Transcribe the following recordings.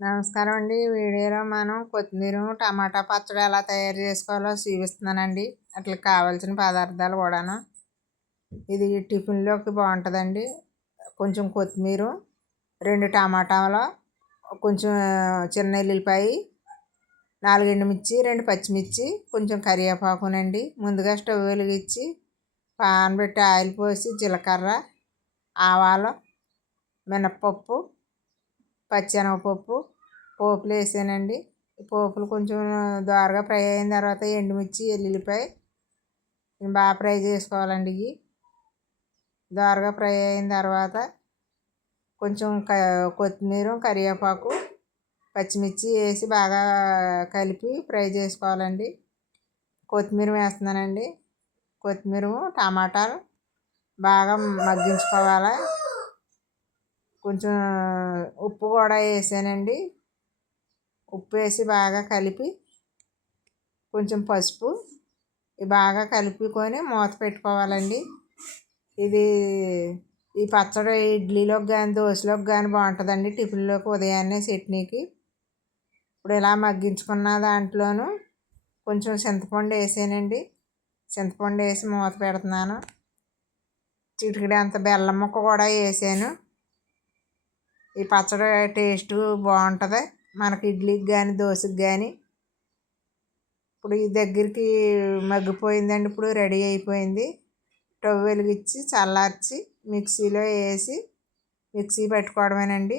నమస్కారం అండి. వీడియోలో మనం కొత్తిమీర టమాటా పచ్చడి ఎలా తయారు చేసుకోవాలో చూపిస్తున్నానండి. అట్లా కావాల్సిన పదార్థాలు కూడాను. ఇది టిఫిన్లోకి బాగుంటుందండి. కొంచెం కొత్తిమీర రెండు టమాటాలు కొంచెం చిన్న ఎల్లుల్లిపాయ నాలుగు ఎండుమిర్చి రెండు పచ్చిమిర్చి కొంచెం కరివేపాకునండి. ముందుగా స్టవ్ వెలిగించి పాన్ పెట్టి ఆయిల్ పోసి జీలకర్ర ఆవాలు మినప్పప్పు పచ్చెనగపప్పు పోపులు వేసానండి. పోపులు కొంచెం దోరగా ఫ్రై అయిన తర్వాత ఎండుమిర్చి ఎల్లుల్లిపాయ బాగా ఫ్రై చేసుకోవాలండి ఇవి. దోరగా ఫ్రై అయిన తర్వాత కొంచెం క కొత్తిమీర కరివేపాకు పచ్చిమిర్చి వేసి బాగా కలిపి ఫ్రై చేసుకోవాలండి. కొత్తిమీర వేస్తున్నానండి. కొత్తిమీర టమాటాలు బాగా మగ్గించుకోవాలి. కొంచెం ఉప్పు కూడా వేసానండి. ఉప్పు వేసి బాగా కలిపి కొంచెం పసుపు బాగా కలుపుకొని మూత పెట్టుకోవాలండి. ఇది ఈ పచ్చడి ఇడ్లీలోకి కానీ దోశలోకి కానీ బాగుంటుందండి. టిఫిన్లోకి ఉదయాన్నే చట్నీకి. ఇప్పుడు ఇలా మగ్గించుకున్న దాంట్లోనూ కొంచెం చింతపండు వేసానండి. చింతపండు వేసి మూత పెడుతున్నాను. చిటికడి అంత బెల్లం ముక్క కూడా వేసాను. ఈ పచ్చడి టేస్ట్ బాగుంటుంది. మనకి ఇడ్లీకి కానీ దోశకి కానీ ఇప్పుడు ఈ దగ్గరికి మగ్గిపోయిందండి. ఇప్పుడు రెడీ అయిపోయింది. స్టవ్ వెలిగించి చల్లార్చి మిక్సీలో వేసి మిక్సీ పెట్టుకోవడమేనండి.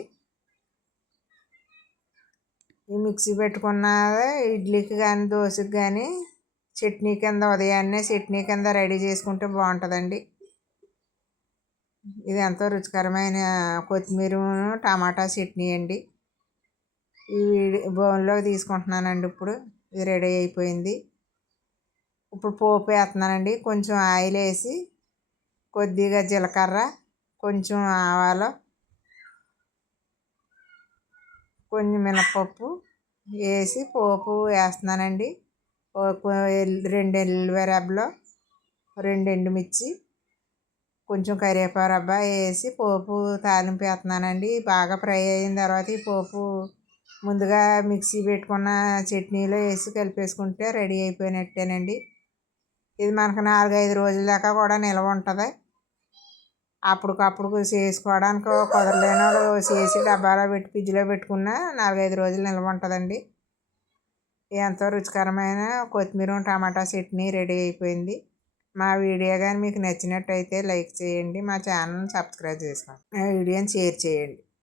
ఈ మిక్సీ పెట్టుకున్నదే ఇడ్లీకి కానీ దోశకి కానీ చట్నీ కింద ఉదయాన్నే చట్నీ కింద రెడీ చేసుకుంటే బాగుంటుందండి. ఇది ఎంతో రుచికరమైన కొత్తిమీర టమాటా చట్నీ అండి. ఈ బౌన్లోకి తీసుకుంటున్నానండి ఇప్పుడు. ఇది రెడీ అయిపోయింది. ఇప్పుడు పోపు వేస్తున్నానండి. కొంచెం ఆయిల్ వేసి కొద్దిగా జీలకర్ర కొంచెం ఆవాలు కొంచెం మినపప్పు వేసి పోపు వేస్తున్నానండి. రెండు ఎల్లుల్లిపాయ రెండు ఎండుమిర్చి కొంచెం కరివేపాకు రబ్బా వేసి పోపు తాలింపు వేస్తున్నానండి. బాగా ఫ్రై అయిన తర్వాత ఈ పోపు ముందుగా మిక్సీ పెట్టుకున్న చట్నీలో వేసి కలిపేసుకుంటే రెడీ అయిపోయినట్టేనండి. ఇది మనకు నాలుగైదు రోజుల దాకా కూడా నిల్వ ఉంటుంది. అప్పటికప్పుడు చేసుకోవడానికి కుదరలేని వాళ్ళు చేసి డబ్బాలో పెట్టి ఫ్రిడ్జ్లో పెట్టుకున్న నాలుగైదు రోజులు నిల్వ ఉంటుందండి. ఎంతో రుచికరమైన కొత్తిమీర టమాటా చట్నీ రెడీ అయిపోయింది. మా వీడియో కానీ మీకు నచ్చినట్టయితే లైక్ చేయండి మా ఛానల్ని సబ్స్క్రైబ్ చేసుకోండి. మా వీడియోని షేర్ చేయండి.